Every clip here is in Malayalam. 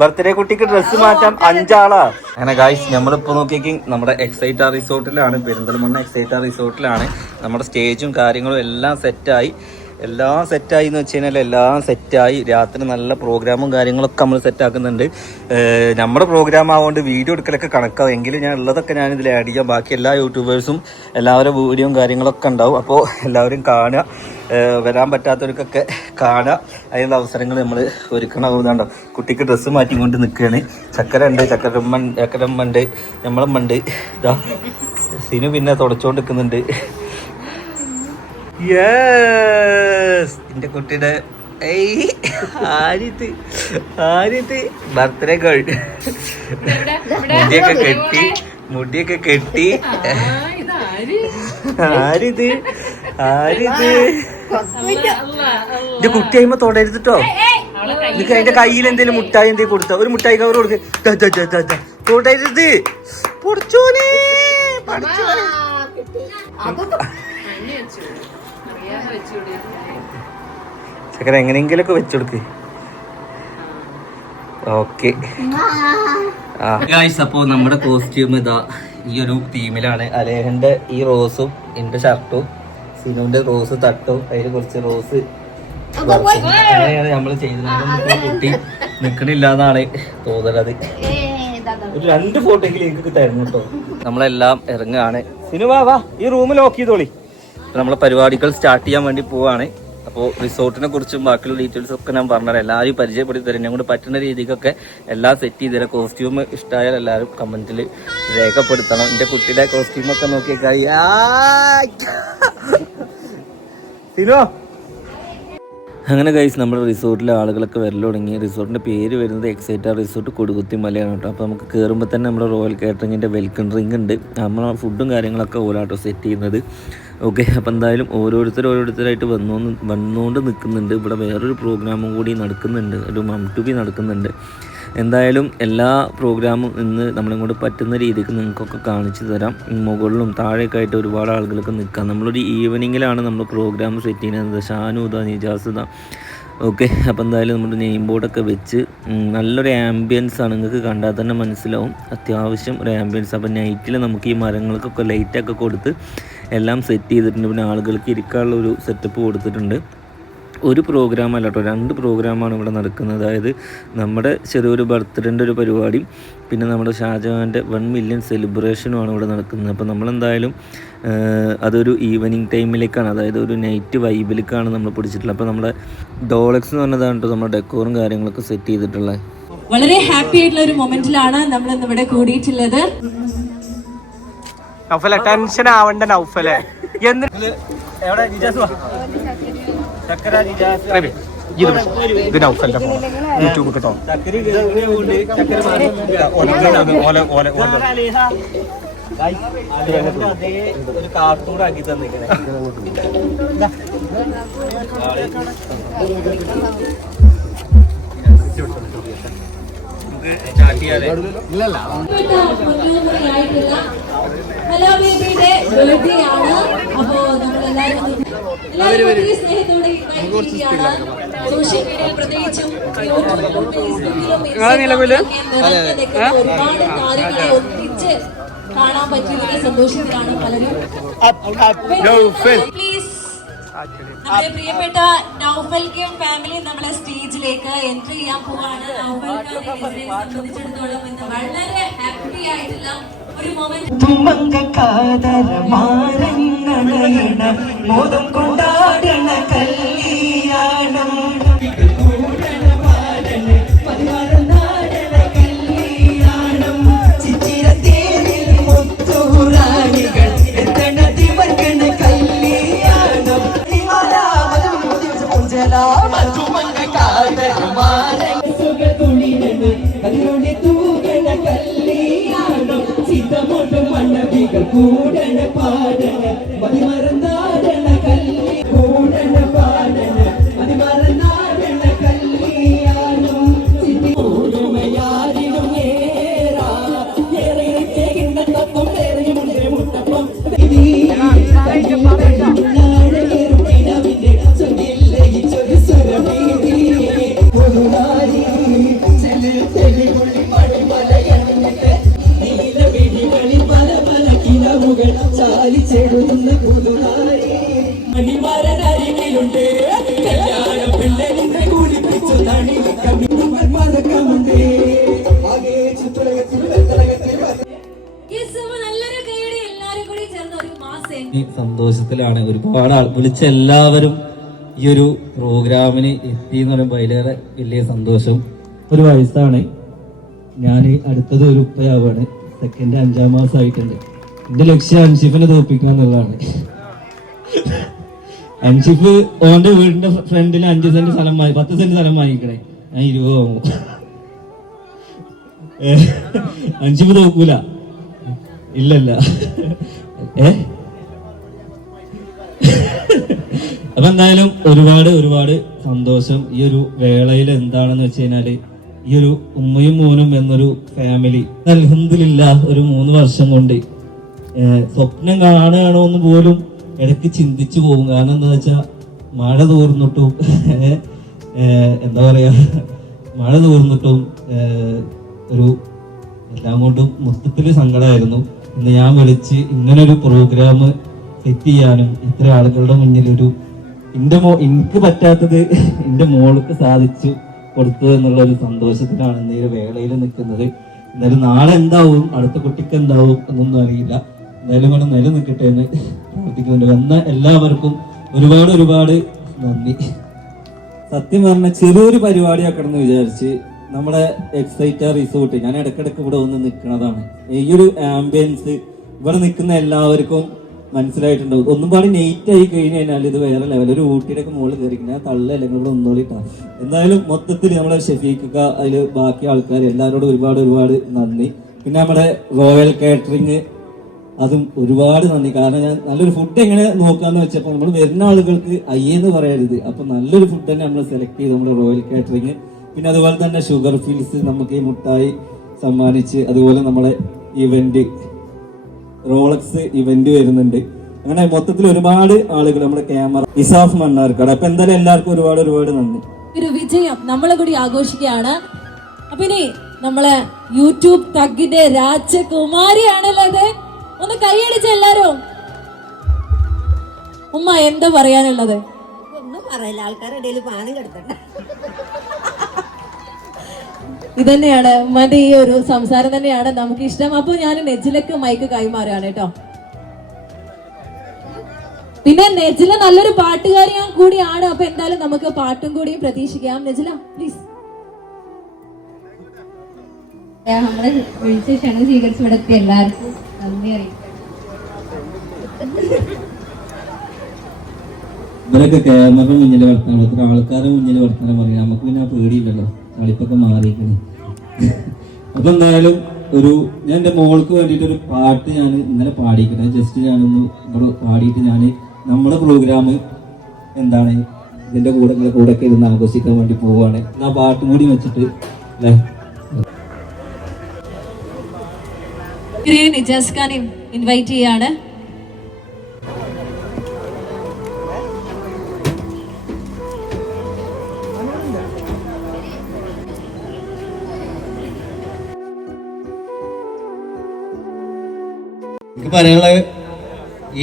ബർത്ത്ഡേ കുട്ടിക്ക് ഡ്രസ്സ് മാറ്റാൻ അഞ്ചാളാ. അങ്ങനെ ഗായ്സ് നമ്മളിപ്പോ നോക്കിയേക്കും നമ്മുടെ എക്സൈറ്റ റിസോർട്ടിലാണ് പെരിന്തൽമണ്ണ എക്സൈറ്റ റിസോർട്ടിലാണ് നമ്മുടെ സ്റ്റേജും കാര്യങ്ങളും എല്ലാം സെറ്റായി എല്ലാം സെറ്റായി എന്ന് വെച്ച് കഴിഞ്ഞാൽ എല്ലാം സെറ്റായി രാത്രി നല്ല പ്രോഗ്രാമും കാര്യങ്ങളൊക്കെ നമ്മൾ സെറ്റാക്കുന്നുണ്ട് നമ്മുടെ പ്രോഗ്രാം ആവുകൊണ്ട് വീഡിയോ എടുക്കലൊക്കെ കണക്കാവും. എങ്കിലും ഞാൻ ഉള്ളതൊക്കെ ഞാൻ ഇതിൽ ആഡ് ചെയ്യാം. ബാക്കി എല്ലാ യൂട്യൂബേഴ്സും എല്ലാവരുടെ വീഡിയോയും കാര്യങ്ങളൊക്കെ ഉണ്ടാവും. അപ്പോൾ എല്ലാവരും കാണുക. വരാൻ പറ്റാത്തവർക്കൊക്കെ കാണുക. അതിനുള്ള അവസരങ്ങൾ നമ്മൾ ഒരുക്കണമെന്നുണ്ടോ കുട്ടിക്ക് ഡ്രസ്സ് മാറ്റി കൊണ്ട് നിൽക്കുകയാണ് ചക്കര ഉണ്ട് ചക്കരമ്മ ചക്കരമ്മ ഉണ്ട് നമ്മളമ്മ ഉണ്ട്. ഇതാ സിനു പിന്നെ തുടച്ചുകൊണ്ട് നിൽക്കുന്നുണ്ട് യെസ് എന്റെ കുട്ടിയുടെ ആരിത് ആരിത് ബർത്ത്ഡേ ഗേൾ മുടിയൊക്കെ കെട്ടി മുടിയൊക്കെ കെട്ടി. ആരിത് ആരിത് എന്റെ കുട്ടി അയിമ തൊടരുതിട്ടോ? നിനക്ക് അതിന്റെ കയ്യിൽ എന്തെങ്കിലും മുട്ടായി എന്തെങ്കിലും കൊടുത്ത? ഒരു മുട്ടായി കവർ കൊടുക്ക്. തൊടരുത്. പൊടിച്ചോനെ പഠിച്ചോനെ ചക്കര എങ്ങനെയെങ്കിലൊക്കെ വെച്ചെടുക്ക്. ഓക്കെ. അപ്പോ നമ്മുടെ കോസ്റ്റ്യൂം ഇതാ ഈ ഒരു തീമിലാണ് അലേഹന്റെ ഈ റോസും എന്റെ ഷർട്ടും സിനുവിന്റെ റോസ് തട്ടും അതിൽ കുറച്ച് റോസ് അങ്ങനെയാണ് നമ്മൾ ചെയ്തത്. കുട്ടി നിക്കണില്ലാന്നാണ് തോന്നുന്നത് ഒരു രണ്ട് ഫോട്ടോ എങ്കിലും എനിക്ക് തരുന്നു കേട്ടോ നമ്മളെല്ലാം ഇറങ്ങുകയാണ്. സിനുവാ വാ വാ. ഈ റൂം ലോക്ക് ചെയ്തോളി. നമ്മളെ പരിപാടികൾ സ്റ്റാർട്ട് ചെയ്യാൻ വേണ്ടി പോവാണ്. അപ്പോൾ റിസോർട്ടിനെ കുറിച്ചും ബാക്കിയുള്ള ഡീറ്റെയിൽസ് ഒക്കെ ഞാൻ പറഞ്ഞുതരാം. എല്ലാവരും പരിചയപ്പെടുത്തി തരാം. ഞങ്ങൾ പറ്റുന്ന രീതിക്കൊക്കെ എല്ലാം സെറ്റ് ചെയ്ത് തരാം. കോസ്റ്റ്യൂം ഇഷ്ടമായാൽ എല്ലാവരും കമന്റിൽ രേഖപ്പെടുത്തണം. എന്റെ കുട്ടിയുടെ കോസ്റ്റ്യൂം ഒക്കെ നോക്കിയേക്കാ. സിനോ! അങ്ങനെ കഴിച്ച് നമ്മുടെ റിസോർട്ടിലെ ആളുകളൊക്കെ വരൽ തുടങ്ങി. റിസോർട്ടിന്റെ പേര് വരുന്നത് എക്സൈറ്റ റിസോർട്ട് കൊടുകുത്തി മലയാണ് കേട്ടോ. അപ്പോൾ നമുക്ക് കയറുമ്പോൾ തന്നെ നമ്മുടെ റോയൽ കാറ്ററിങ്ങിന്റെ വെൽക്കം ഡ്രിങ്ക് ഉണ്ട്. നമ്മൾ ഫുഡും കാര്യങ്ങളൊക്കെ ഓലാട്ടോ സെറ്റ് ചെയ്യുന്നത്. ഓക്കെ അപ്പോൾ എന്തായാലും ഓരോരുത്തർ ഓരോരുത്തരായിട്ട് വന്നു വന്നുകൊണ്ട് നിൽക്കുന്നുണ്ട് ഇവിടെ വേറൊരു പ്രോഗ്രാമും കൂടി നടക്കുന്നുണ്ട്. ഒരു മം ടു ബി നടക്കുന്നുണ്ട്. എന്തായാലും എല്ലാ പ്രോഗ്രാമും ഇന്ന് നമ്മളെ കൊണ്ട് പറ്റുന്ന രീതിക്ക് നിങ്ങൾക്കൊക്കെ കാണിച്ചു തരാം. മുകളിലും താഴെയൊക്കെ ആയിട്ട് ഒരുപാട് ആളുകൾക്ക് നിൽക്കാം. നമ്മളൊരു ഈവനിങ്ങിലാണ് നമ്മൾ പ്രോഗ്രാം സെറ്റ് ചെയ്യുന്നത്. ഷാനുദ നിജാസുദ ഓക്കെ അപ്പോൾ എന്തായാലും നമ്മുടെ നെയിം ബോർഡൊക്കെ വെച്ച് നല്ലൊരു ആംബിയൻസ് ആണ്. നിങ്ങൾക്ക് കണ്ടാൽ തന്നെ മനസ്സിലാവും. അത്യാവശ്യം ഒരു ആംബിയൻസ്. അപ്പോൾ നൈറ്റിൽ നമുക്ക് ഈ മരങ്ങൾക്കൊക്കെ ലൈറ്റൊക്കെ കൊടുത്ത് എല്ലാം സെറ്റ് ചെയ്തിട്ടുണ്ട്. പിന്നെ ആളുകൾക്ക് ഇരിക്കാനുള്ള ഒരു സെറ്റപ്പ് കൊടുത്തിട്ടുണ്ട്. ഒരു പ്രോഗ്രാം അല്ല കേട്ടോ. രണ്ട് പ്രോഗ്രാമാണ് ഇവിടെ നടക്കുന്നത്. അതായത് നമ്മുടെ ചെറിയൊരു ബർത്ത്ഡേന്റെ ഒരു പരിപാടിയും പിന്നെ നമ്മുടെ ഷാജഹാന്റെ വൺ മില്യൺ സെലിബ്രേഷനുമാണ് ഇവിടെ നടക്കുന്നത്. അപ്പോൾ നമ്മളെന്തായാലും അതൊരു ഈവനിങ് ടൈമിലേക്കാണ് അതായത് ഒരു നൈറ്റ് വൈബിലേക്കാണ് നമ്മൾ പിടിച്ചിട്ടുള്ളത്. അപ്പോൾ നമ്മുടെ ഡോളക്സ് എന്ന് പറഞ്ഞതാണ് കേട്ടോ നമ്മുടെ ഡെക്കോറും കാര്യങ്ങളൊക്കെ സെറ്റ് ചെയ്തിട്ടുള്ളത്. വളരെ ഹാപ്പി ആയിട്ടുള്ള ഒരു മൊമെന്റിലാണ് നമ്മൾ ഇന്ന് ഇവിടെ കൂടിയിട്ടുള്ളത്. നൗഫലെ ടെൻഷൻ ആവണ്ട നൗഫലെ. ഇത് വിട്. ഇത് നൗഫലിന്റെ ഫോൺ. യൂട്യൂബ് കേട്ടോ ഒരു കാർട്ടൂൺ ആക്കി പ്രത്യേകിച്ചും സ്റ്റാർട്ട് ഫേസ്ബുക്കിലും ഇൻസ്റ്റാഗ്രാമിലും നിറഞ്ഞ ഒരുപാട് താരങ്ങളെ ഒന്നിച്ച് കാണാൻ പറ്റിയതിന്റെ സന്തോഷത്തിലാണ് പലരും. നമ്മുടെ പ്രിയപ്പെട്ട നൗഫൽക്കും ഫാമിലി നമ്മളെ സ്റ്റേജിലേക്ക് എൻട്രി ചെയ്യാൻ പോവാണ്. നൗഫൽ സംബന്ധിച്ചിടത്തോളം ഇന്ന് വളരെ ഹാപ്പി ആയിട്ടുള്ള ഒരു മൊമെന്റ് മോദം കൊണ്ടാടണ കല്യാണം. കൂടണ പാടണ. സന്തോഷത്തിലാണ് ഒരുപാട് ആൾ വിളിച്ച എല്ലാവരും ഈ ഒരു പ്രോഗ്രാമിന് എത്തി എന്ന് പറയുമ്പോൾ അതിലേറെ വലിയ സന്തോഷം. ഒരു വയസ്സാണ്. ഞാൻ അടുത്തത് ഒരു ഉപ്പയാവാണ്. സെക്കൻഡ് അഞ്ചാം മാസം ആയിട്ടുണ്ട് എന്റെ ലക്ഷ്യം അൻഷിഫിനെ തോപ്പിക്കുക എന്നുള്ളതാണ്. അൻഷിഫ് ഓന്റെ വീടിന്റെ ഫ്രണ്ടിൽ അഞ്ച് സെന്റ് സ്ഥലം വാങ്ങി പത്ത് സെന്റ് സ്ഥലം വാങ്ങിക്കണേ ഞാൻ ഇരുപത് വാങ്ങും അൻഷിഫ് തോക്കൂല ഇല്ലല്ല. അപ്പൊ എന്തായാലും ഒരുപാട് ഒരുപാട് സന്തോഷം. ഈ ഒരു വേളയിൽ എന്താണെന്ന് വെച്ച് കഴിഞ്ഞാൽ ഈ ഒരു ഉമ്മയും മോനും എന്നൊരു ഫാമിലി അൽഹംദുലില്ലാ ഒരു മൂന്ന് വർഷം കൊണ്ട് സ്വപ്നം കാണുകയാണോ എന്ന് പോലും ഇടയ്ക്ക് ചിന്തിച്ചു പോകും. കാരണം എന്താ വെച്ചാ മഴ തോർന്നിട്ടും എന്താ പറയാ മഴ തോർന്നിട്ടും ഒരു എല്ലാം കൊണ്ടും മൊത്തത്തിൽ സങ്കടമായിരുന്നു. ഇന്ന് ഞാൻ വിളിച്ച് ഇങ്ങനൊരു പ്രോഗ്രാം സെറ്റ് ചെയ്യാനും ഇത്ര ആളുകളുടെ മുന്നിൽ ഒരു എന്റെ മോ എനിക്ക് പറ്റാത്തത് എന്റെ മോൾക്ക് സാധിച്ചു കൊടുത്തു എന്നുള്ള ഒരു സന്തോഷത്തിലാണ് ഇന്ന് ഈ വേളയിൽ നിൽക്കുന്നത്. എന്നാലും നാളെ എന്താവും? അടുത്ത കുട്ടിക്ക് എന്താവും? എന്നൊന്നും അറിയില്ല. എന്തായാലും ഇവിടെ നിലനിൽക്കട്ടെ എന്ന് പ്രാർത്ഥിക്കുന്നുണ്ട്. വന്ന എല്ലാവർക്കും ഒരുപാട് ഒരുപാട് നന്ദി. സത്യം പറഞ്ഞ ചെറിയൊരു പരിപാടിയാക്കണം എന്ന് വിചാരിച്ച് നമ്മുടെ എക്സൈറ്റ റിസോർട്ട് ഞാൻ ഇടക്കിടക്ക് ഇവിടെ വന്ന് നിൽക്കുന്നതാണ്. ഈ ഒരു ആംബിയൻസ് ഇവിടെ നിൽക്കുന്ന എല്ലാവർക്കും മനസ്സിലായിട്ടുണ്ടാവും. ഒന്നും പാടി നെയ്റ്റ് ആയി കഴിഞ്ഞ് കഴിഞ്ഞാൽ ഇത് വേറെ ലെവൽ ഒരു ഊട്ടിയുടെ ഒക്കെ മുകളിൽ കയറിക്കുന്ന അല്ലെങ്കിൽ ഇവിടെ ഒന്നോളിട്ടാ. എന്തായാലും മൊത്തത്തിൽ നമ്മുടെ ഷെഫീഖ് അതിൽ ബാക്കി ആൾക്കാർ എല്ലാവരോടും ഒരുപാട് ഒരുപാട് നന്ദി. പിന്നെ നമ്മുടെ റോയൽ കാറ്ററിംഗ് അതും ഒരുപാട് നന്ദി. കാരണം ഞാൻ നല്ലൊരു ഫുഡ് എങ്ങനെ നോക്കാന്ന് വെച്ചപ്പോൾ നമ്മൾ വരുന്ന ആളുകൾക്ക് അയ്യെന്ന് പറയരുത്. അപ്പൊ നല്ലൊരു ഫുഡ് തന്നെ നമ്മൾ സെലക്ട് ചെയ്ത് നമ്മുടെ റോയൽ കാറ്ററിംഗ് പിന്നെ അതുപോലെ തന്നെ ഷുഗർ ഫീൽസ് നമുക്ക് ഈ മുട്ടായി സമ്മാനിച്ച് അതുപോലെ നമ്മളെ ഇവന്റ് റോളക്സ് ഇവന്റ് വരുന്നുണ്ട്. അങ്ങനെ മൊത്തത്തിൽ ഒരുപാട് ആളുകൾ നമ്മുടെ ക്യാമറ ഇസാഫ് മണ്ണാർക്കാട്. അപ്പൊ എന്തായാലും എല്ലാവർക്കും ഒരുപാട് ഒരുപാട് നന്ദി. ഒരു വിജയം നമ്മളെ കൂടി ആഘോഷിക്കുകയാണ്. അപ്പൊ ഇനി നമ്മളെ യൂട്യൂബ് തഗിന്റെ രാജകുമാരിയാണല്ലോ അത് ഒന്ന് കൈയടിച്ച എല്ലാരും ഉമ്മ എന്താ പറയാനുള്ളത്? ഒന്നും പറയില്ല. ആൾക്കാരുടെ ഇടയിൽ പാനം കെടുത്തണ്ട. ഇതന്നെയാണ് ഉമ്മാന്റെ ഈ ഒരു സംസാരം തന്നെയാണ് നമുക്ക് ഇഷ്ടം അപ്പൊ ഞാൻ നെജിലക്ക് മൈക്ക് കൈമാറുകയാണ് കേട്ടോ. പിന്നെ നെജില നല്ലൊരു പാട്ടുകാരിയാൻ കൂടിയാണ്. അപ്പൊ എന്തായാലും നമുക്ക് പാട്ടും കൂടി പ്രതീക്ഷിക്കാം. നെജില പ്ലീസ് നമ്മളെ വിളിച്ച ക്ഷണം സ്വീകരിച്ച് ഇവിടെ എത്തിയ എല്ലാവർക്കും നന്ദി അറിയിക്കും. ഇവരൊക്കെ ക്യാമറ മുന്നിൽ വർത്തനം ഇത്ര ആൾക്കാരെ മുന്നിൽ വർത്തനം പറയാം. നമുക്ക് പിന്നെ ആ പേടിയില്ലല്ലോ. കളിപ്പൊക്കെ മാറിയിരിക്കണേ അപ്പൊ എന്തായാലും ഒരു ഞാൻ എന്റെ മോൾക്ക് വേണ്ടിയിട്ട് ഒരു പാട്ട് ഞാൻ ഇന്നലെ പാടിയിരിക്കുന്നത് ജസ്റ്റ് ഞാനൊന്ന് ഇവിടെ പാടിയിട്ട് ഞാൻ നമ്മുടെ പ്രോഗ്രാം എന്താണ്? ഇതിന്റെ കൂടെ നിങ്ങളെ കൂടെ ഒക്കെ ഇരുന്ന് ആഘോഷിക്കാൻ വേണ്ടി പോവുകയാണ് ആ പാട്ടും കൂടി വെച്ചിട്ട് അല്ലേ ഇൻവൈറ്റ് ചെയ്യാണ്. എനിക്ക് പറയാനുള്ളത്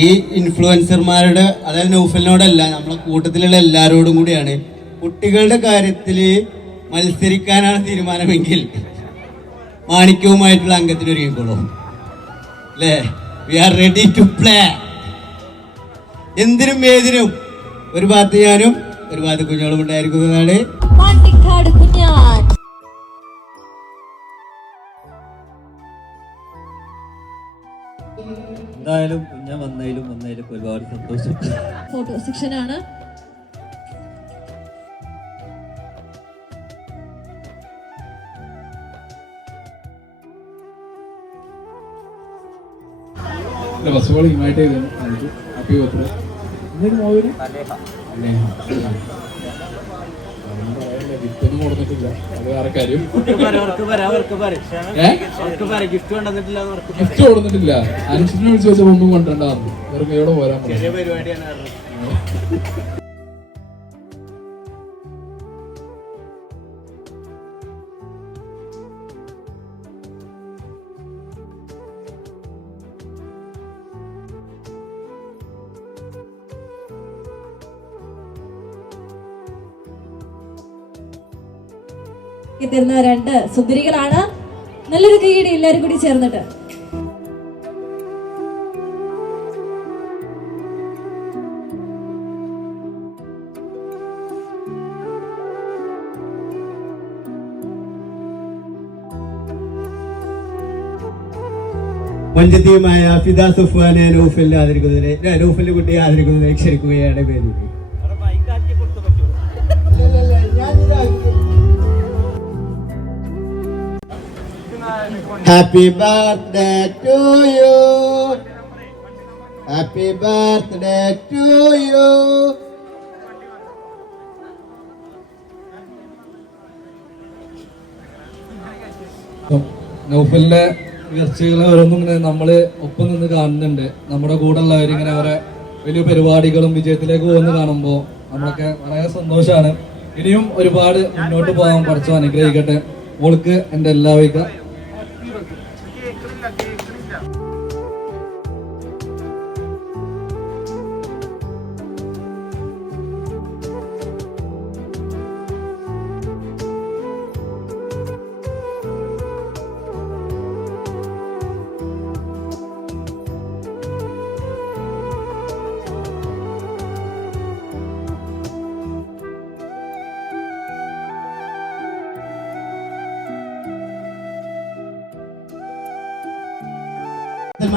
ഈ ഇൻഫ്ലുവൻസർമാരുടെ അതായത് നൗഫലിനോടല്ല നമ്മളെ കൂട്ടത്തിലുള്ള എല്ലാവരോടും കൂടിയാണ്. കുട്ടികളുടെ കാര്യത്തിൽ മത്സരിക്കാനാണ് തീരുമാനമെങ്കിൽ മാണിക്യവുമായിട്ടുള്ള അംഗത്തിന് ഒരുങ്ങിക്കോളൂ അല്ലേ? We are ready to play എന്തിനും ഏതിനും ഒരു ഭാഗത്ത് ഞാനും ഒരു ഭാഗത്ത് കുഞ്ഞോളും ഉണ്ടായിരിക്കുന്നതാണ്. എന്തായാലും ഞാൻ വന്നതിലും വന്നതിലും ഒരുപാട് സന്തോഷം ഫോട്ടോ സെക്ഷൻ ആണ്. ഫസ്റ്റ് ഓഫ് ഓൾ അപ്പൊ ചെയ്തു ഹാപ്പി ബർത്ത്ഡേ. എന്തെങ്കിലും മോവിന് വിത്തൊന്നും കൊടുത്തിട്ടില്ല. അത് വേറെ കാര്യം. ഗിഫ്റ്റ് കൊടുത്തിട്ടില്ല. അനുഷ്ഠിനെ വിളിച്ച് വെച്ചപ്പോ ഒന്നും കൊണ്ടുവരണ്ടായിരുന്നു വെറുതെ എവിടെ പോരാൻ തരുന്ന രണ്ട് സുന്ദരികളാണ് നല്ലൊരു കൈയടി എല്ലാവരും കൂടി ചേർന്നിട്ട്. പഞ്ചതീയമായ ഫിദ സുഫാനെ നൗഫലിനെ ആദരിക്കുന്നതിനെ നൗഫലിന്റെ കുട്ടിയെ ആദരിക്കുന്നതിനെ ക്ഷണിക്കുകയാണ് വേദി. Happy birthday to you happy birthday to you നൗഫലിന്റെ ഉയർച്ചകളെ ഓരോന്നും ഇങ്ങനെ നമ്മൾ ഒപ്പം നിന്ന് കാണുന്നുണ്ട്. നമ്മുടെ കൂടെ ഉള്ളവർ ഇങ്ങനെ അവരെ വലിയ പരിപാടികളും വിജയത്തിലേക്ക് പോകുന്ന കാണുമ്പോൾ നമ്മളൊക്കെ വളരെ സന്തോഷമാണ് ഇനിയും ഒരുപാട് മുന്നോട്ട് പോകാൻ പഠിച്ചു അനുഗ്രഹിക്കട്ടെ. മോൾക്ക് എന്റെ എല്ലാവിധ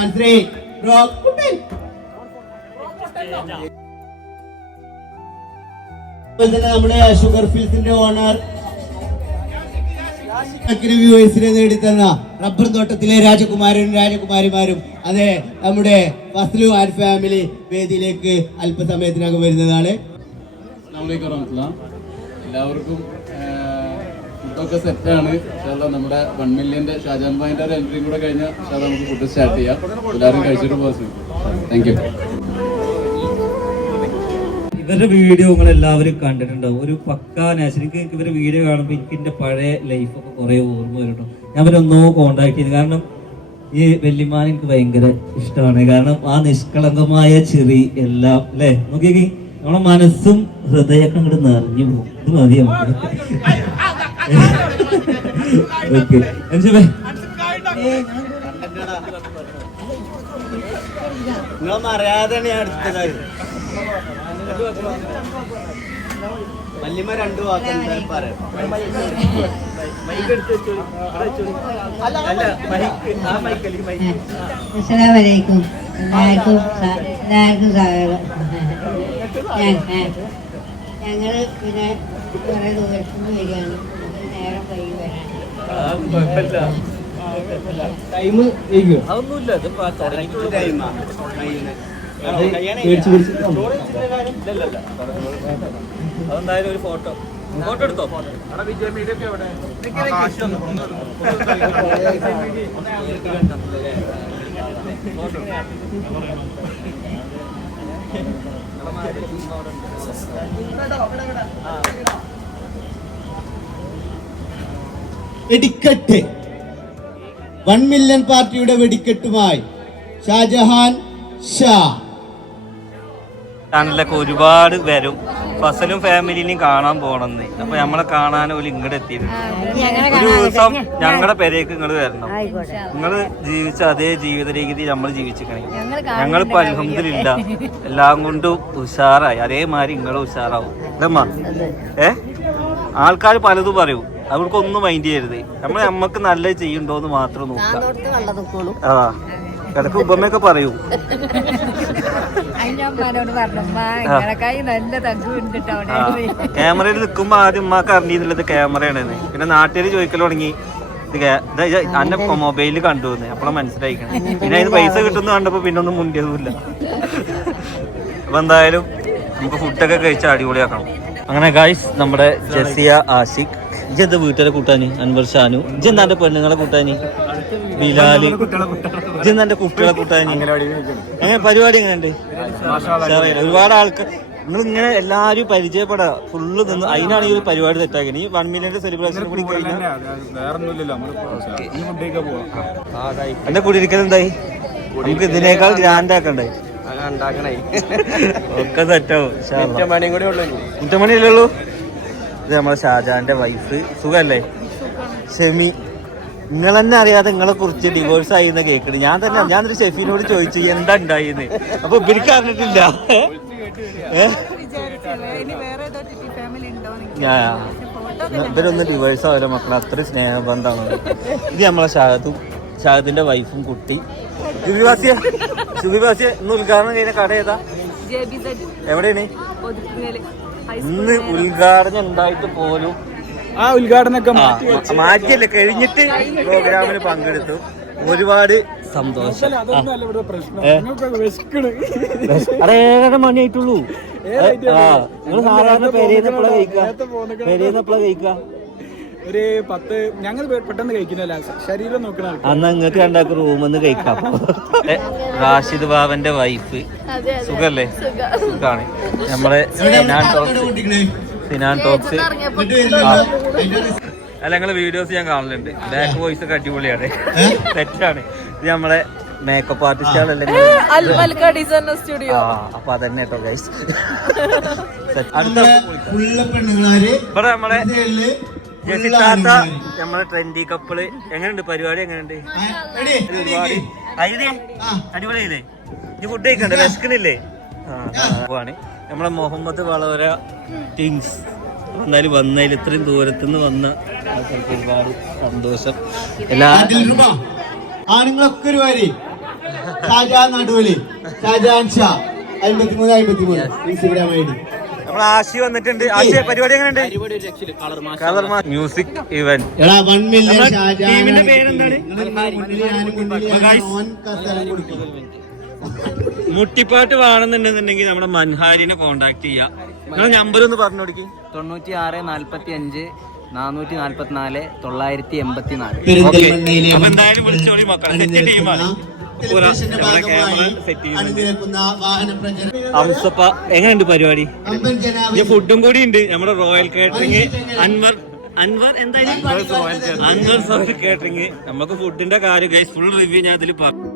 മന്ത്രി. നമ്മുടെ ഷുഗർ ഫിൽസിന്റെ ഓണർ വ്യൂവേഴ്സിനെ നേടിത്തന്ന റബ്ബർ തോട്ടത്തിലെ രാജകുമാരനും രാജകുമാരിമാരും അതെ നമ്മുടെ ഫസ്ലു ആൻഡ് ഫാമിലി വേദിയിലേക്ക് അല്പസമയത്തിനകം വരുന്നതാണ്. എല്ലാവർക്കും ഫുഡൊക്കെ സെറ്റാണ് നമ്മുടെ വൺ മില്യന്റെ ഷാജാൻ ഭായിന്റെ ഒരു എൻട്രിയും കൂടെ കഴിഞ്ഞാൽ നമുക്ക് ഫുഡ് സ്റ്റാർട്ട് ചെയ്യാം. എല്ലാവരും കഴിച്ചിട്ട് പോകാം താങ്ക് യു ഇവരുടെ വീഡിയോ നിങ്ങൾ എല്ലാവരും കണ്ടിട്ടുണ്ടാവും. ഒരു പക്കാ നാച്ചുറൽ എനിക്ക് ഇവരുടെ വീഡിയോ കാണുമ്പോൾ എനിക്ക് എന്റെ പഴയ ലൈഫൊക്കെ കുറേ ഓർമ്മ വരും കേട്ടോ ഞാൻ ഇവരൊന്നോ കോണ്ടാക്ട് ചെയ്തു കാരണം ഈ വെല്ലിമാൻ എനിക്ക് ഭയങ്കര ഇഷ്ടമാണ്. കാരണം ആ നിഷ്കളങ്കമായ ചെറി എല്ലാം അല്ലേ? നോക്കിയെങ്കിൽ നമ്മളെ മനസ്സും ഹൃദയമൊക്കെ അങ്ങോട്ട് നിറഞ്ഞു പോകും. ഇത് മതി നമുക്ക് ഓക്കെ. അഞ്ചുബേ നിങ്ങളൊന്നും അറിയാതെയാണ് ഞാൻ എടുത്തത്. വല്യമ്മ രണ്ടു വാക്കെന്താ പറയാം. അസ്സലാമലൈക്കും. എല്ലാവർക്കും സ- എല്ലാവർക്കും സ്വാഗതം. ഞാൻ- ഞാൻ- ഞങ്ങൾ പിന്നെ കുറെ ദൂരത്തുനിന്ന് വരികയാണ്. നേരം ടൈം അതൊന്നുമില്ല ഇത് തുടങ്ങിയിട്ടുള്ള അതെന്തായാലും ഒരു ഫോട്ടോ. ഫോട്ടോ എടുത്തോ? വെടിക്കെട്ട്. വൺ മില്യൺ പാർട്ടിയുടെ വെടിക്കെട്ടുമായി ഷാജഹാൻ ഷാ. ചാനലിലൊക്കെ ഒരുപാട് വരും. ഫസലും ഫാമിലിനെയും കാണാൻ പോണെന്ന്. അപ്പൊ നമ്മളെ കാണാൻ ഒരു ഇങ്ങോട്ട് എത്തിയിരുന്നു ഒരു ദിവസം ഞങ്ങളുടെ പെരേക്ക് ഇങ്ങൾ വരണം. നിങ്ങൾ ജീവിച്ച അതേ ജീവിത രീതി നമ്മൾ ജീവിച്ചിക്കണേ ഞങ്ങളിപ്പോ അലഹമില്ല എല്ലാം കൊണ്ടും ഉഷാറായി. അതേമാതിരി ഇങ്ങളെ ഉഷാറാവും. ഇതമ്മ ഏ? ആൾക്കാർ പലതും പറയും. അവർക്കൊന്നും മൈൻഡ് ചെയ്യരുത്. നമ്മൾ നമ്മക്ക് നല്ല ചെയ്യണ്ടോന്ന് മാത്രം നോക്കാം ആ. ഇടയ്ക്ക് ഉപമയൊക്കെ പറയൂ. ക്യാമറയിൽ നിൽക്കുമ്പോ ആദ്യം ഉമ്മാക്ക് അറിഞ്ഞിരുന്നില്ല ക്യാമറയാണെന്ന്. പിന്നെ നാട്ടുകാർ ചോദിക്കൽ തുടങ്ങി അന്നെ മൊബൈലിൽ കണ്ടു അപ്പോഴാണ് മനസ്സിലായിക്കണം. പിന്നെ അതിന് പൈസ കിട്ടുന്ന കണ്ടപ്പോ പിന്നെ ഒന്നും മുണ്ടിയതുമില്ല. അപ്പൊ എന്തായാലും നമുക്ക് ഫുഡൊക്കെ കഴിച്ച് അടിപൊളിയാക്കണം. അങ്ങനെ ഗായ്സ് നമ്മുടെ ജസിയ ആഷിഖ് ഇജെന്താ വീട്ടിലെ കൂട്ടാന്? അൻവർ ഷാനു. ഇജെന്താ എന്റെ പെണ്ണുങ്ങളെ കൂട്ടാന്? ബിലാൽ. ഇജെന്താ എന്റെ കുട്ടികളെ കൂട്ടാന്? എങ്ങനെ പരിപാടി എങ്ങനെയുണ്ട്? ഒരുപാട് ആൾക്കാർ നിങ്ങൾ ഇങ്ങനെ എല്ലാരും പരിചയപ്പെടാ. ഫുള്ള് നിന്ന് അതിനാണ് ഈ ഒരു പരിപാടി സെറ്റാക്കി ഈ വൺ മില്യന്റെ സെലിബ്രേഷൻ കൂടി കഴിഞ്ഞാൽ എന്റെ കുടിയിരിക്കൽ എന്തായി? നമുക്ക് ഇതിനേക്കാൾ ഗ്രാൻഡ് ആക്കണ്ടേ? ഒക്കെ സെറ്റാവും മുറ്റമണിയല്ലേ ഉള്ളൂ? ഇത് നമ്മളെ ഷാജാന്റെ വൈഫ് സുഖല്ലേ? ഷെമി നിങ്ങൾ തന്നെ അറിയാതെ നിങ്ങളെ കുറിച്ച് ഡിവോഴ്സ് ആയി എന്ന് കേൾക്കണ് ഞാൻ തന്നെ ഞാൻ ഒരു ഷെഫിനോട് ചോദിച്ചു എന്താ ഉണ്ടായിന്ന് അപ്പൊ ഇവർക്ക് അറിഞ്ഞിട്ടില്ല ഇവരൊന്ന് ഡിവോഴ്സ് ആവില്ല മക്കളെ. അത്ര സ്നേഹബന്ധമാണ്. ഇത് നമ്മളെ ഷാഹദും ഷാഹദിന്റെ വൈഫും കുട്ടി. ശുഭിവാസിയ ശുഭിവാസിയ ഇന്ന് ഉദ്ഘാടനം ചെയ്യുന്ന കട ഏതാ? എവിടെയാണ്? ഇന്ന് ഉദ്ഘാടനം ഉണ്ടായിട്ട് പോലും ആ ഉദ്ഘാടനമൊക്കെ മാറ്റിയല്ല? കഴിഞ്ഞിട്ട് പ്രോഗ്രാമിന് പങ്കെടുത്തു. ഒരുപാട് സന്തോഷം. അതൊന്നും അല്ല ഇവിടെ പ്രശ്നം. നിങ്ങൾക്ക് വിശക്കണ്. അതെ ഏഴര മണി ആയിട്ടുള്ളൂ ആ നിങ്ങൾ സാധാരണ പെരേന്ന് എപ്പോഴാ കഴിക്കുക? നേരത്തെ പോന്നേക്കണ. പെരേന്ന് എപ്പോഴാ കഴിക്കുക? ഒരു പത്ത് ഞങ്ങൾ പെട്ടെന്ന് കഴിക്കുന്നില്ല ശരീരം നോക്കണ അന്ന് നിങ്ങൾക്ക് രണ്ടാൾക്ക് റൂമെന്ന് കഴിക്കാം. റാഷിദ് ബാബന്റെ വൈഫ് സുഖല്ലേ? സുഖാണ്. നമ്മളെ സിനാൻ ടോക്സ്. അല്ല ഞങ്ങൾ വീഡിയോസ് ഞാൻ കാണലുണ്ട്. ബാക്ക് വോയിസ് ഒക്കെ അടിപൊളിയാണ്. തെറ്റാണ്. ഇത് നമ്മളെ മേക്കപ്പ് ആർട്ടിസ്റ്റുകളല്ലേ സ്റ്റുഡിയോ അപ്പൊ അതന്നെ കേട്ടോ ഗൈസ് അടുത്ത ഫുള്ള് പെണ്ണുങ്ങളാര്? ഇവിടെ നമ്മളെ താത്ത. നമ്മളെ ട്രെൻഡി കപ്പിൾ എങ്ങനെയുണ്ട്? പരിപാടി എങ്ങനെയുണ്ട്? ഒരുപാട്. അയിലേ അടിപൊളിയില്ലേ? ഈ ഫുഡ് കഴിക്കണ്ടേ? വിശക്കണില്ലേ ആണ് നമ്മളെ മുഹമ്മദ് വളവര ടീംസ് എന്നാലും വന്നതിൽ ഇത്രയും ദൂരത്തുനിന്ന് വന്ന ആൾക്കാർക്ക് ഒരുപാട് സന്തോഷം. എല്ലാ ആണുങ്ങളൊക്കെ ഒരു വരി ഷാജാൻ നടുവലി. ഷാജാൻ ഷാ. അമ്പത്തിമൂന്ന് അമ്പത്തിമൂന്ന് ഇൻസ്റ്റഗ്രാം ഐ ഡി നമ്മളെ ആശി വന്നിട്ടുണ്ട്. ആശി പരിപാടി എങ്ങനെയുണ്ട്? കളർ മ്യൂസിക് ഇവന്റ് ടീമിന്റെ പേരെന്താണ്? മുട്ടിപ്പാട്ട് വേണമെന്നുണ്ടെന്നുണ്ടെങ്കിൽ നമ്മുടെ മൻഹാരിനെ കോണ്ടാക്ട് ചെയ്യാം. നിങ്ങളെ നമ്പർ ഒന്ന് പറഞ്ഞു കൊടുക്കി. തൊണ്ണൂറ്റി ആറ് നാല്പത്തി അഞ്ച് നാനൂറ്റി നാല്പത്തിനാല് തൊള്ളായിരത്തി എൺപത്തിനാല് അപ്പൊ എന്തായാലും വിളിച്ചോളി മക്കളെ. ടീമാണ് അംസപ്പ എങ്ങനെയുണ്ട് പരിപാടി? ഫുഡും കൂടി ഉണ്ട്. നമ്മുടെ റോയൽ കാറ്ററിംഗ് അൻവർ അൻവർ എന്തായാലും അൻവർ റോയൽ കാറ്ററിംഗ് നമുക്ക് ഫുഡിന്റെ കാര്യം ഗൈസ് ഫുൾ റിവ്യൂ ഞാൻ അതിൽ പറഞ്ഞു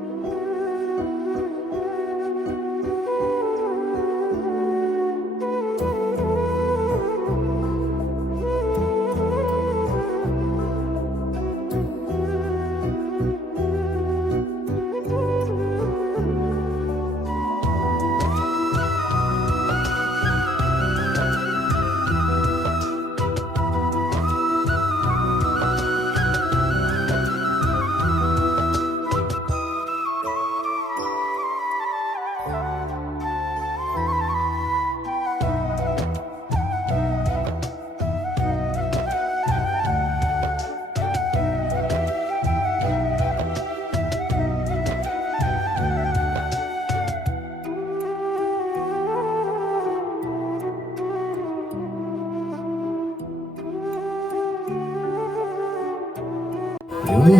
ഒരു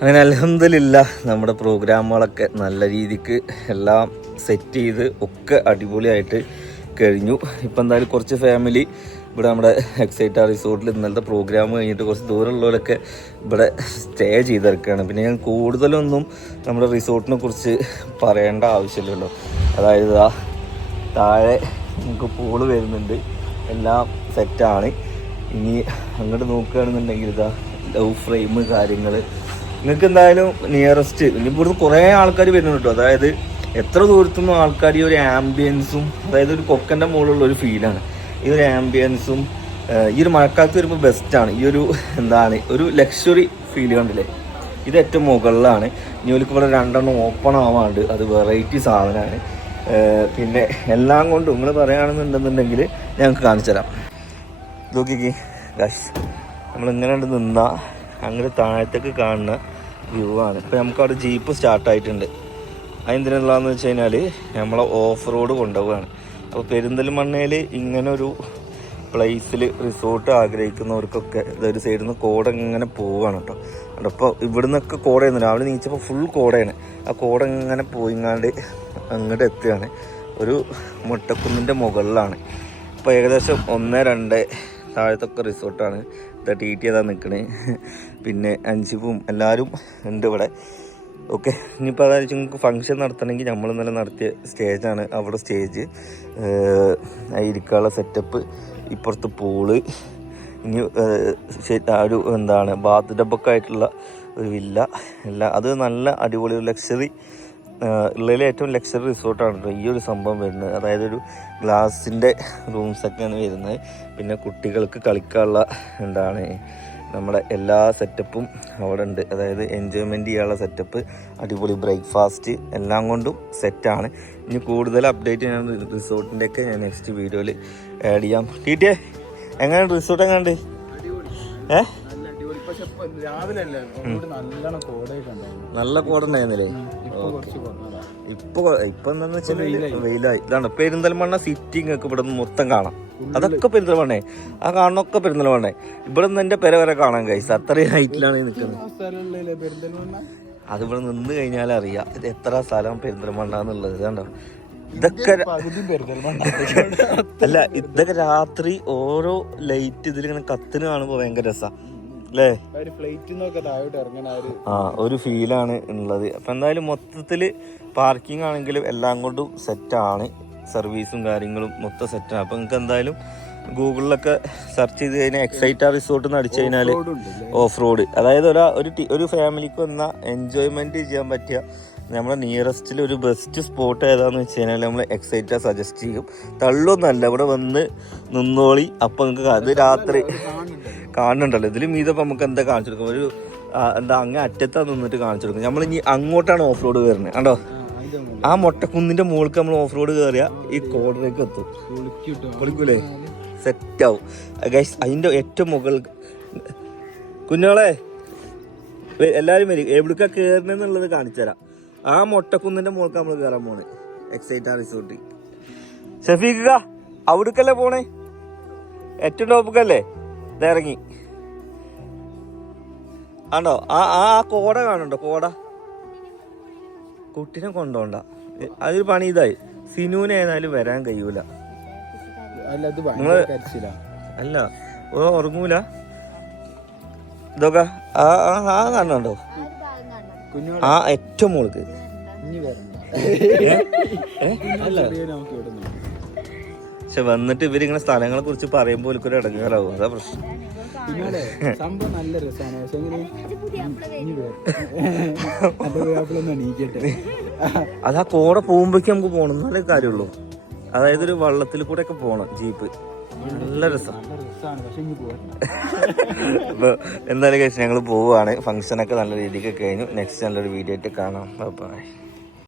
അങ്ങനെ അലഹമില്ല നമ്മുടെ പ്രോഗ്രാമുകളൊക്കെ നല്ല രീതിക്ക് എല്ലാം സെറ്റ് ചെയ്ത് ഒക്കെ അടിപൊളിയായിട്ട് കഴിഞ്ഞു. ഇപ്പം എന്തായാലും കുറച്ച് ഫാമിലി ഇവിടെ നമ്മുടെ എക്സൈറ്റ റിസോർട്ടിൽ ഇന്നലത്തെ പ്രോഗ്രാം കഴിഞ്ഞിട്ട് കുറച്ച് ദൂരമുള്ളവരൊക്കെ ഇവിടെ സ്റ്റേ ചെയ്തിരിക്കുകയാണ്. പിന്നെ ഞാൻ കൂടുതലൊന്നും നമ്മുടെ റിസോർട്ടിനെ കുറിച്ച് പറയേണ്ട ആവശ്യമില്ലല്ലോ. അതായത് ആ താഴെ നമുക്ക് പൂൾ വരുന്നുണ്ട്. എല്ലാം സെറ്റാണ് ഇനി അങ്ങോട്ട് നോക്കുകയാണെന്നുണ്ടെങ്കിൽ ഇതാ ലവ് ഫ്രെയിം കാര്യങ്ങൾ നിങ്ങൾക്ക് എന്തായാലും നിയറസ്റ്റ് ഇവിടുന്ന് കുറേ ആൾക്കാർ വരുന്നുണ്ട് കേട്ടോ. അതായത് എത്ര ദൂരത്തുനിന്നും ആൾക്കാർ ഈ ഒരു ആംബിയൻസും അതായത് ഒരു കൊക്കന്റെ മുകളിലുള്ള ഒരു ഫീലാണ് ഈ ഒരു ആംബിയൻസും ഈ ഒരു മഴക്കാലത്ത് വരുമ്പോൾ ബെസ്റ്റാണ് ഈ ഒരു എന്താണ് ഒരു ലക്ഷറി ഫീൽ കണ്ടില്ലേ? ഇത് ഏറ്റവും മുകളിലാണ്. ന്യൂലിക്ക് ഇവിടെ രണ്ടെണ്ണം ഓപ്പൺ ആവാണ്ട്. അത് വെറൈറ്റി സാധനമാണ്. പിന്നെ എല്ലാം കൊണ്ടും നിങ്ങൾ പറയുകയാണെന്നുണ്ടെന്നുണ്ടെങ്കിൽ ഞങ്ങൾക്ക് കാണിച്ചു തരാം. നോക്കിക്കേ ഗാഷ് നമ്മളിങ്ങനെ നിന്നാൽ അങ്ങനെ താഴത്തേക്ക് കാണുന്ന വ്യൂ ആണ് ഇപ്പം നമുക്ക് അവിടെ ജീപ്പ് സ്റ്റാർട്ടായിട്ടുണ്ട് അതെന്തിനുള്ളതെന്ന് വെച്ച് കഴിഞ്ഞാൽ നമ്മളെ ഓഫ് റോഡ് കൊണ്ടുപോവുകയാണ്. അപ്പോൾ പെരിന്തൽമണ്ണയിൽ ഇങ്ങനെ ഒരു പ്ലേസിൽ റിസോർട്ട് ആഗ്രഹിക്കുന്നവർക്കൊക്കെ ഇതൊരു സൈഡിൽ നിന്ന് കോട ഇങ്ങനെ പോവുകയാണ് കേട്ടോ അപ്പോൾ ഇവിടുന്നൊക്കെ കോടയാണ് രാവിലെ നീച്ചപ്പോൾ ഫുൾ കോടയാണ്. ആ കോട ഇങ്ങനെ പോയിങ്ങാണ്ട് അങ്ങോട്ട് എത്തുകയാണ്. ഒരു മുട്ടക്കുന്നിന്റെ മുകളിലാണ്. ഇപ്പോൾ ഏകദേശം ഒന്ന് രണ്ട് താഴത്തൊക്കെ റിസോർട്ടാണ് ടി ടി അതാ നിൽക്കണേ പിന്നെ അഞ്ചിപ്പും എല്ലാവരും ഉണ്ട് ഇവിടെ. ഓക്കെ ഇനിയിപ്പോൾ അതായത് നിങ്ങൾക്ക് ഫംഗ്ഷൻ നടത്തണമെങ്കിൽ നമ്മൾ ഇന്നലെ നടത്തിയ സ്റ്റേജാണ് അവിടെ സ്റ്റേജ് ഇരിക്കാനുള്ള സെറ്റപ്പ് ഇപ്പുറത്ത് പൂൾ ഇനി ഒരു എന്താണ് ബാത്ത് ഡബൊക്കെ ആയിട്ടുള്ള ഒരു വില്ല അല്ല അത് നല്ല അടിപൊളി ഒരു ലക്ഷറി ഉള്ളതിലെ ഏറ്റവും ലക്ഷറി റിസോർട്ടാണ് ഈ ഒരു സംഭവം വരുന്നത്. അതായത് ഒരു ഗ്ലാസിന്റെ റൂംസൊക്കെയാണ് വരുന്നത്. പിന്നെ കുട്ടികൾക്ക് കളിക്കാനുള്ള എന്താണ് നമ്മുടെ എല്ലാ സെറ്റപ്പും അവിടെ ഉണ്ട്. അതായത് എൻജോയ്മെന്റ് ചെയ്യാനുള്ള സെറ്റപ്പ് അടിപൊളി ബ്രേക്ക്ഫാസ്റ്റ് എല്ലാം കൊണ്ടും സെറ്റാണ് ഇനി കൂടുതൽ അപ്ഡേറ്റ് ഞാൻ റിസോർട്ടിന്റെയൊക്കെ ഞാൻ നെക്സ്റ്റ് വീഡിയോയിൽ ആഡ് ചെയ്യാം. ടീറ്റേ എങ്ങനെയുണ്ട്? റിസോർട്ട് എങ്ങനെയുണ്ട്? ഏ? നല്ല കോടുണ്ടായിരുന്നില്ലേ ഇപ്പൊ ഇപ്പൊ എന്താന്ന് വെച്ചാൽ വെയിലായി. ഇതാണ് പെരിന്തൽമണ്ണ സിറ്റിങ് ഒക്കെ ഇവിടെ നിന്ന് മൊത്തം കാണാം. അതൊക്കെ പെരിന്തൽമണ്ണേ. ആ കാണൊക്കെ പെരിന്തൽമണ്ണേ. ഇവിടെ നിന്ന് എന്റെ പെര വരെ കാണാൻ കഴിച്ചു അത്രയും ഹൈറ്റിലാണ് നിൽക്കുന്നത് അത് ഇവിടെ നിന്ന് കഴിഞ്ഞാൽ അറിയാം. ഇത് എത്ര സ്ഥലം പെരിന്തൽമണ്ണ എന്നുള്ളത്. കണ്ടോ? ഇതൊക്കെ അല്ല ഇതൊക്കെ രാത്രി ഓരോ ലൈറ്റ് ഇതിലിങ്ങനെ കത്തിന് കാണുമ്പോ ഭയങ്കര രസാ. അല്ലേ ആ ഒരു ഫീലാണ് ഉള്ളത്. അപ്പം എന്തായാലും മൊത്തത്തിൽ പാർക്കിംഗ് ആണെങ്കിലും എല്ലാം കൊണ്ടും സെറ്റാണ് സർവീസും കാര്യങ്ങളും മൊത്തം സെറ്റാണ് അപ്പം നിങ്ങൾക്ക് എന്തായാലും ഗൂഗിളിലൊക്കെ സെർച്ച് ചെയ്ത് കഴിഞ്ഞാൽ എക്സൈറ്റാ റിസോർട്ട് എന്ന് അടിച്ചു കഴിഞ്ഞാൽ ഓഫ് റോഡ് അതായത് ഒരാ ഒരു ഒരു ഫാമിലിക്ക് വന്ന എൻജോയ്മെന്റ് ചെയ്യാൻ പറ്റിയ നമ്മുടെ നിയറസ്റ്റിൽ ഒരു ബെസ്റ്റ് സ്പോട്ട് ഏതാണെന്ന് വെച്ച് കഴിഞ്ഞാൽ നമ്മൾ എക്സൈറ്റാ സജസ്റ്റ് ചെയ്യും. തള്ളൊന്നല്ല. ഇവിടെ വന്ന് നിന്നോളി. അപ്പം നിങ്ങൾക്ക് അത് രാത്രി കാണുന്നുണ്ടല്ലോ. ഇതിൽ മീതപ്പം നമുക്ക് എന്താ കാണിച്ചു കൊടുക്കും? ഒരു എന്താ അങ്ങ് അറ്റത്താ നിന്നിട്ട് കാണിച്ചു കൊടുക്കും. നമ്മൾ ഇനി അങ്ങോട്ടാണ് ഓഫ് റോഡ് കയറുന്നത് കണ്ടോ? ആ മൊട്ടക്കുന്നിന്റെ മുകൾക്ക് നമ്മൾ ഓഫ് റോഡ് കയറിയ ഈ കോടിലേക്ക് എത്തും. സെറ്റ് ആവും ഗൈസ് അതിന്റെ ഏറ്റവും മുകളിൽ കുഞ്ഞോളെ എല്ലാവരും വരും. എവിടേക്കാ കയറണെന്നുള്ളത് കാണിച്ചു തരാം. ആ മൊട്ടക്കുന്നിന്റെ മുകൾക്ക് നമ്മൾ കയറാൻ പോണേ. എക്സൈറ്റ് ആ റിസോർട്ട് ഷഫീഖ അവിടേക്കല്ലേ പോണേ? ഏറ്റവും ടോപ്പിക്കല്ലേ ഇറങ്ങി. ആണോ ആ ആ കോട കാണുന്നുണ്ടോ? കോട? കുട്ടിനെ കൊണ്ടോണ്ട. അതൊരു പണി ഇതായി. സിനുവിന് ഏതായാലും വരാൻ കഴിയൂല. അല്ല ഓ ഉറങ്ങൂല. ഇതൊക്കെ ആ ആ ആ കാണുന്നുണ്ടോ? ആ ഏറ്റവും നിന്ന് പക്ഷെ വന്നിട്ട് ഇവരിങ്ങനെ സ്ഥലങ്ങളെ കുറിച്ച് പറയുമ്പോൾ ഒരു ഇടങ്ങേറാവും. അതാ പ്രശ്നം. പിന്നാലെ സംഭവം നല്ല രസമാണ്. പക്ഷെ എങ്ങനെ? അത് ആ കോട പോകുമ്പോഴേക്കും നമുക്ക് പോകണം എന്നാലേ കാര്യമുള്ളൂ. അതായത് ഒരു വള്ളത്തിൽ കൂടെ ഒക്കെ പോകണം ജീപ്പ്. നല്ല രസം. അപ്പൊ രസമാണ് പക്ഷെ ഇനി പോരണം എന്തായാലും കഴിച്ച് ഞങ്ങൾ പോവുകയാണ്. ഫംഗ്ഷനൊക്കെ നല്ല രീതിക്ക് കഴിഞ്ഞു. നെക്സ്റ്റ് നല്ലൊരു വീഡിയോ ആയിട്ട് കാണാം. ബൈ